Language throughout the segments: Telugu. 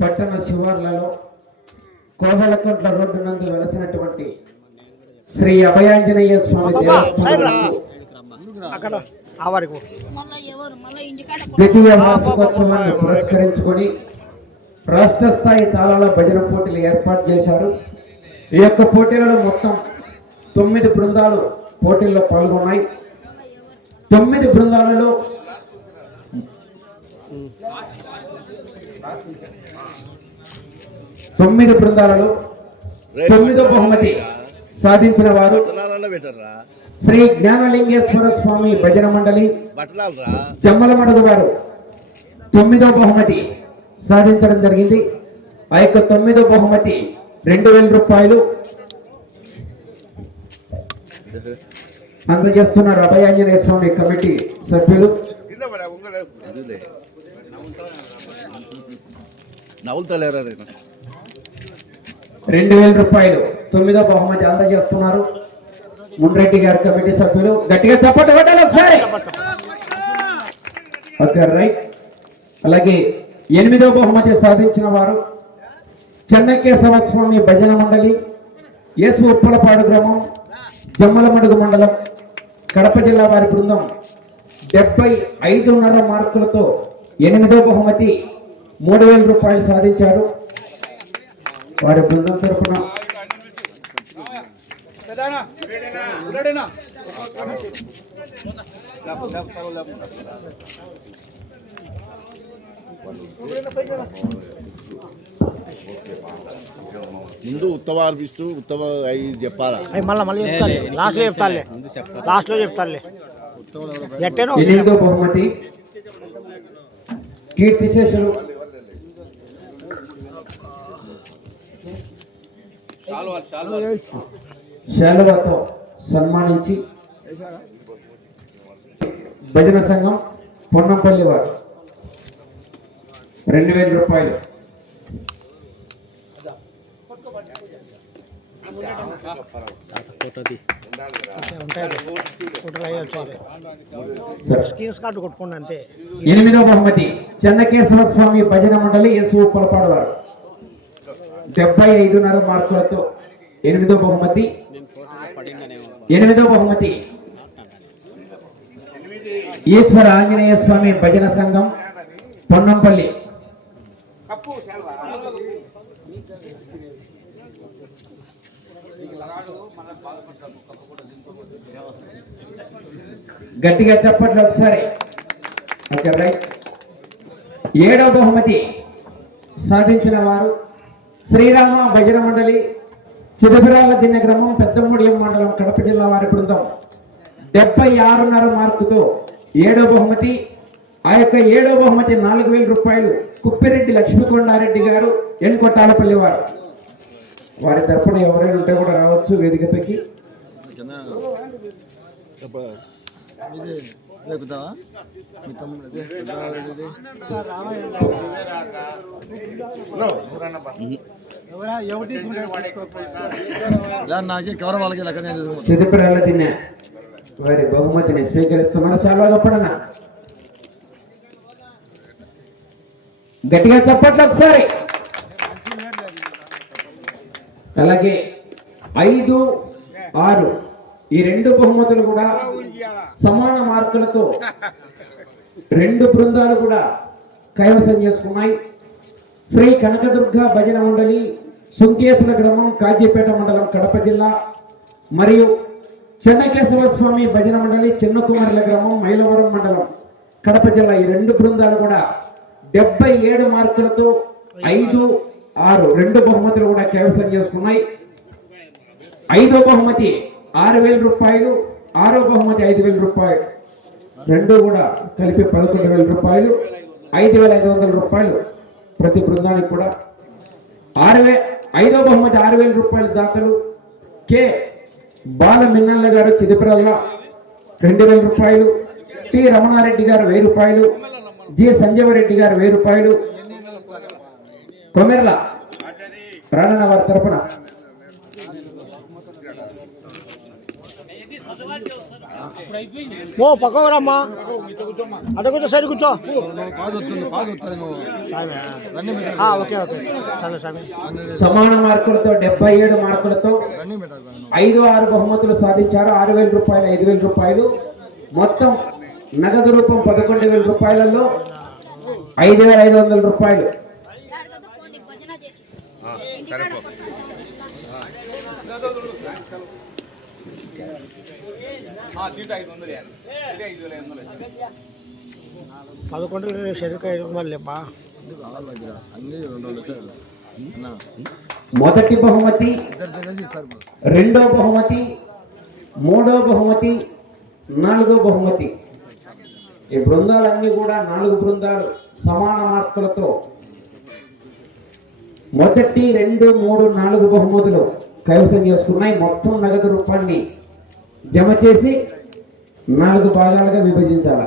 పట్టణ శివార్లలో కోవలకొంట్ల రోడ్డు నందు వెలసినటువంటి శ్రీ అభయాంజనేయ స్వామి ద్వితీయ వార్షికోత్సవాన్ని పురస్కరించుకొని రాష్ట్ర స్థాయి తాళాల భజన పోటీలు ఏర్పాటు చేశారు. ఈ యొక్క పోటీలలో మొత్తం తొమ్మిది బృందాలు పోటీల్లో పాల్గొన్నాయి. తొమ్మిది బృందాలలో తొమ్మిది బృందాలలో తొమ్మిదో బహుమతి సాధించిన వారు శ్రీ జ్ఞానలింగేశ్వర స్వామి భజన మండలి జమ్మలమడుగు వారు తొమ్మిదో బహుమతి సాధించడం జరిగింది. ఆ యొక్క తొమ్మిదో బహుమతి రెండు వేల రూపాయలు అందజేస్తున్నారు అభయాంజనేయ స్వామి కమిటీ సభ్యులు. కింద నేను. రెండు వేల రూపాయలు తొమ్మిదో బహుమతి అందజేస్తున్నారు మున్రెడ్డి గారి కమిటీ సభ్యులు. గట్టిగా చప్పట్లు కొట్టాలి ఒకసారి. Okay right. అలాగే ఎనిమిదో బహుమతి సాధించిన వారు చెన్నకేశవ స్వామి భజన మండలి యేసు ఉప్పలపాడు గ్రామం జమ్మలమడుగు మండలం కడప జిల్లా వారి బృందం డెబ్బై ఐదున్నర మార్కులతో ఎనిమిదో బహుమతి మూడు వేల రూపాయలు సాధించారు వారి బృందం తరపున ముందు ఉత్తమ అర్పిస్తూ ఉత్తమ అయి చెప్పాలా? అవి మళ్ళీ మళ్ళీ చెప్తాలే లాస్ట్లో చెప్తాలే లాస్ట్లో చెప్తాలే ఎట్టేనో బహుమతి కీర్తిశేషులు శాలువాతో సన్మానించి భజన సంఘం పొన్నంపల్లి వారు. రెండు వేల రూపాయలు. ఎనిమిదో బహుమతి చెన్నకేశవ స్వామి భజన మండలి యేసు పొలపాడు వారు. డెబ్బై ఐదున్నర మార్కులతో ఎనిమిదో బహుమతి. ఎనిమిదో బహుమతి. ఈశ్వర ఆంజనేయ స్వామి భజన సంఘం పొన్నంపల్లి. గట్టిగా చెప్పట్లు ఒకసారి. Okay right. ఏడో బహుమతి సాధించిన వారు శ్రీరామ భజన మండలి చిదపిరాల దిన్న గ్రామం పెద్దమూడియం మండలం కడప జిల్లా వారి బృందం. డెబ్బై ఆరున్నర మార్కుతో ఏడో బహుమతి ఆ యొక్క ఏడో బహుమతి నాలుగు వేల రూపాయలు కుప్పిరెడ్డి లక్ష్మీకొండారెడ్డి గారు ఎన్ కొట్టాలపల్లి వారు. వారి తరపున ఎవరైనా ఉంటే కూడా రావచ్చు వేదికపైకి. నాకే కవర్ వాళ్ళకి లెక్క నేను చిదపిరాల దిన్న వారి బహుమతిని స్వీకరిస్తున్నాడు చాలా గొప్పడన్న గట్టిగా చప్పట్లు ఒకసారి. అలాగే ఐదు ఆరు ఈ రెండు బహుమతులు కూడా సమాన మార్కులతో రెండు బృందాలు కూడా కైవసం చేసుకున్నాయి. శ్రీ కనకదుర్గ భజన మండలి సుంకేశ్వర గ్రామం కాజీపేట మండలం కడప జిల్లా మరియు చెన్నకేశవ స్వామి భజన మండలి చిన్నకుమారుల గ్రామం మైలవరం మండలం కడప జిల్లా ఈ రెండు బృందాలు కూడా డెబ్బై ఏడు మార్కులతో ఐదు ఆరు రెండు బహుమతులు కూడా కైవసం చేసుకున్నాయి. ఐదో బహుమతి ఆరు వేల రూపాయలు ఆరో బహుమతి ఐదు వేల రూపాయలు. రెండు కూడా కలిపి పదకొండు వేల రూపాయలు ఐదు వేల ఐదు వందల రూపాయలు ప్రతి బృందానికి కూడా. ఆరు వే ఐదో బహుమతి ఆరు వేల రూపాయల దాతలు కె. బాల మిన్నల్ల గారు చిదిపరల్ల. రెండు వేల రూపాయలు. టి. రమణారెడ్డి గారు వెయ్యి రూపాయలు. జి. సంజీవరెడ్డి గారు వెయ్యి రూపాయలు. కొమెర్ల ప్రాణన వారి తరపున. ఓ పక్క రమ్మా. అటు కూర్చో సైడ్ కూర్చో. సామి ఆ, ఓకే ఓకే. సరే స్వామి సమాన మార్కులతో డెబ్బై ఏడు మార్కులతో ఐదు ఆరు బహుమతులు సాధించారు. ఆరు వేల రూపాయలు ఐదు వేల రూపాయలు. మొత్తం నగదు రూపం పదకొండు వేల రూపాయలలో ఐదు వేల ఐదు వందల రూపాయలు ఎక్కడికదో పోండి భజన చేసి ఇంటికాడ పదకొండు షెరిక ఐదు వందలు లేపా మొదటి బహుమతి రెండో బహుమతి మూడో బహుమతి నాలుగో బహుమతి. ఈ బృందాలన్నీ కూడా నాలుగు బృందాలు సమాన మార్కులతో. మొదటి రెండు మూడు నాలుగు బహుమతులు. కైవసం చేసుకున్నాయి. మొత్తం నగదు రూపాన్ని జమ చేసి నాలుగు భాగాలుగా విభజించాలి.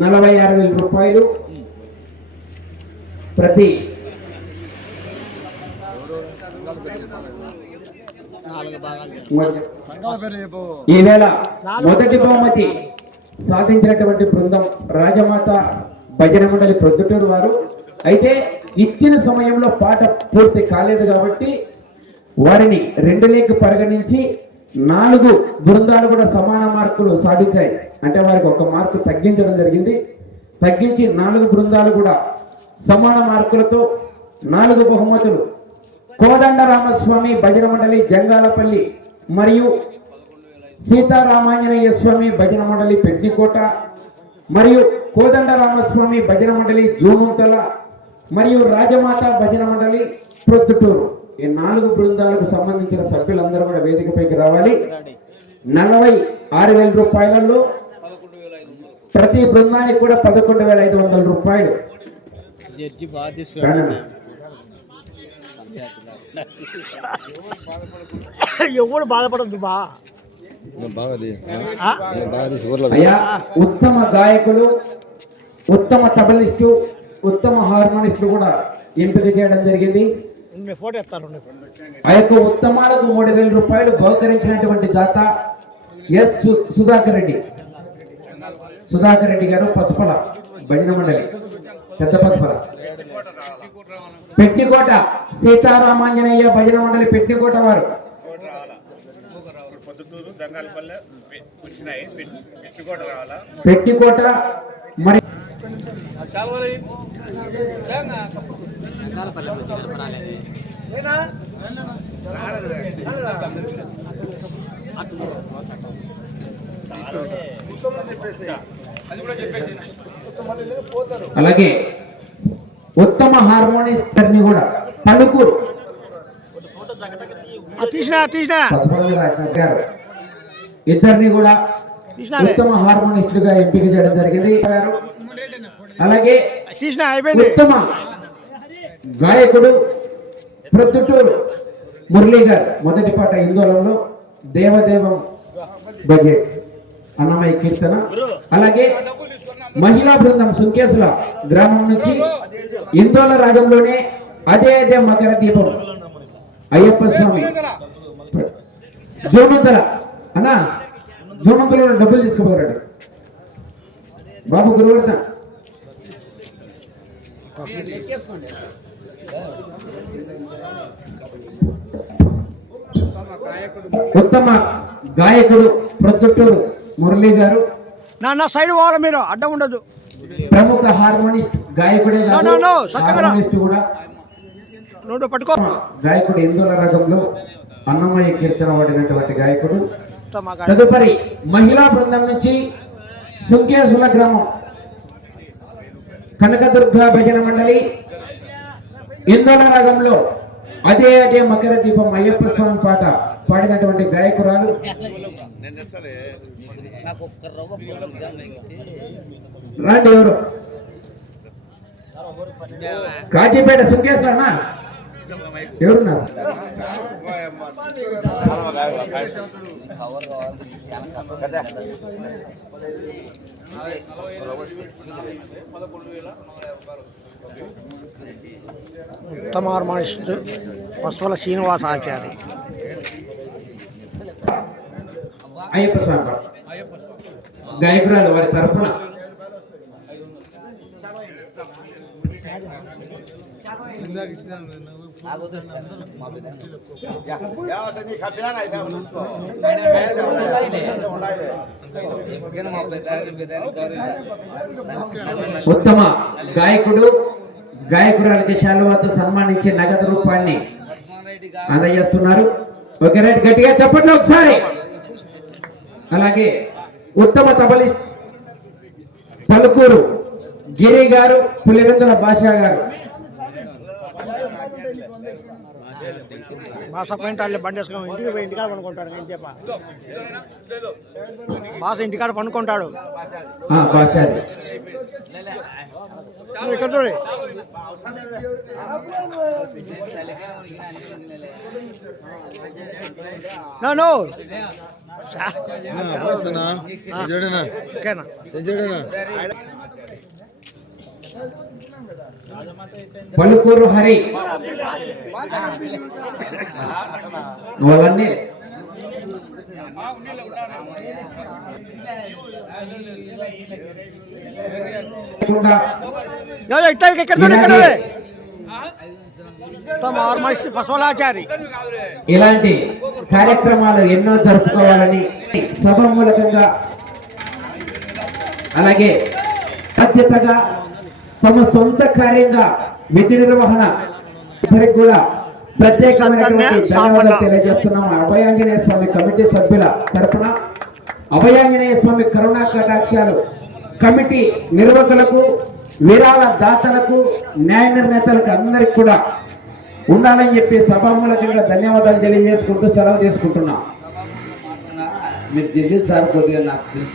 నలభై ఆరు వేల రూపాయలు ప్రతి ఈవేళ మొదటి బహుమతి సాధించినటువంటి బృందం రాజమాత భజన మండలి ప్రొద్దుటూరు వారు. అయితే ఇచ్చిన సమయంలో పాట పూర్తి కాలేదు కాబట్టి వారిని రెండు లేక్ పరిగణించి నాలుగు బృందాలు కూడా సమాన మార్కులు సాధించాయి. అంటే వారికి ఒక మార్కు తగ్గించడం జరిగింది. తగ్గించి నాలుగు బృందాలు కూడా సమాన మార్కులతో నాలుగు బహుమతులు. కోదండరామస్వామి భజన మండలి జంగాలపల్లి మరియు సీతారామాంజనేయ స్వామి భజన మండలి పెద్దికోట మరియు కోదండరామస్వామి భజన మండలి జూముంతల మరియు రాజమాత భజన మండలి ప్రొద్దుటూరు. ఈ నాలుగు బృందాలకు సంబంధించిన సభ్యులందరూ కూడా వేదికపైకి రావాలి. నలభై ఆరు వేల రూపాయలలో ప్రతి బృందానికి కూడా పదకొండు వేల ఐదు వందల రూపాయలు. ఎవడు బాధపడద్దు బా? అయ్యా ఉత్తమ గాయకులు ఉత్తమ తబలిస్టు ఉత్తమ హార్మోనిస్టులు కూడా ఎంపిక చేయడం జరిగింది. ఫోటో. ఆ యొక్క ఉత్తమాలకు మూడు వేల రూపాయలు బహుకరించినటువంటి దాత ఎస్ సుధాకర్ రెడ్డి. సుధాకర్ రెడ్డి గారు పసుపల భజన మండలి. పెద్ద పసుపల. పెట్టికోట సీతారామాంజనేయ భజన మండలి పెట్టికోట వారు. పొద్దుటూరు దంగాలపల్లె వచ్చినాయి పెట్టుకోట రావాలా? పెట్టికోట మరి అలాగే ఉత్తమ హార్మోనిస్ట్ని కూడా పలుకూరు. ఇద్దరిని కూడా ఉత్తమ హార్మోనిస్టులుగా ఎంపిక చేయడం జరిగింది. అలాగే ఉత్తమ గాయకుడు ప్రొద్దుటూరు మురళీ గారు మొదటి పాట ఇందోళంలో దేవదేవం బడ్జెట్ అన్నమయ్య కీర్తన. అలాగే మహిళా బృందం సుంకేసుల గ్రామం నుంచి ఇందోళ రాగంలోనే అదే అదే మకర దీపం. అయ్యప్ప స్వామి. జోమంతల అన్నా జోమంతలో డబ్బులు తీసుకుపోరాడు బాబు గురువర్ధన్ ఉత్తమ గాయకుడు ప్రొద్దుటూరు మురళీ గారు. నా నా సైడ్ పోవాలి మీరు అడ్డం ఉండదు. ప్రముఖ హార్మోనిస్ట్ గాయకుడే. హార్మోనిస్ట్ కూడా. పట్టుకో. గాయకుడు ఇందుల రకంలో అన్నమయ్య కీర్తన వాడినటువంటి గాయకుడు. తదుపరి మహిళా బృందం నుంచి సుంకేసుల గ్రామం. కనకదుర్గ భజన మండలి. ఇందోళ రాగంలో అదే అదే మకర దీపం అయ్యప్ప స్వామి పాట పాడినటువంటి గాయకురాలు. రాండి ఎవరు? కాజీపేట సుంకేశ్వరనా ఎవరున్నారు? ఉత్తమ హార్మోనిస్ట్ పసుపల శ్రీనివాస ఆచార్య. అయ్యప్ప స్వామి. గాయకురాలు వారి తరపున. ఉత్తమ గాయకుడు గాయకురాలకి శాలువాతో సన్మానించే నగదు రూపాన్ని అందజేస్తున్నారు. ఓకే రైట్ గట్టిగా చెప్పండి ఒకసారి. అలాగే ఉత్తమ తబలి పలుకూరు గిరి గారు పులివెందుల భాష గారు. బాస పాయింట్ వాళ్ళు బండి వేసుకొని ఇంటికి పోయి ఇంటికాడ పనుకుంటాడు ఏం చెప్ప. బాస ఇంటికాడ పనుకుంటాడు. ఆ, భాషాది నువ్వు ఇక్కడ చూడు. నో ఓకేనా. పలుకూరు హరి. వాళ్ళన్నీ. ఇలాంటి కార్యక్రమాలు ఎన్నో జరుపుకోవాలని సభ మూలకంగా అలాగే బాధ్యతగా తమ సొంత కార్యంగా విధి నిర్వహణ ఇద్దరికి కూడా ప్రత్యేకమైనటువంటి ధన్యవాదాలు తెలియజేస్తున్నాం అభయాంజనేయ స్వామి కమిటీ సభ్యుల తరపున అభయాంజనేయ స్వామి కరుణా కటాక్షాలు కమిటీ నిర్వాహకులకు విరాళ దాతలకు న్యాయ నిర్ణేతలకు అందరికి కూడా ఉండాలని చెప్పి సభామూలకంగా ధన్యవాదాలు తెలియజేసుకుంటూ సెలవు తీసుకుంటున్నాం మీరు జడ్జి సార్ కొద్దిగా నాకు తెలుసు.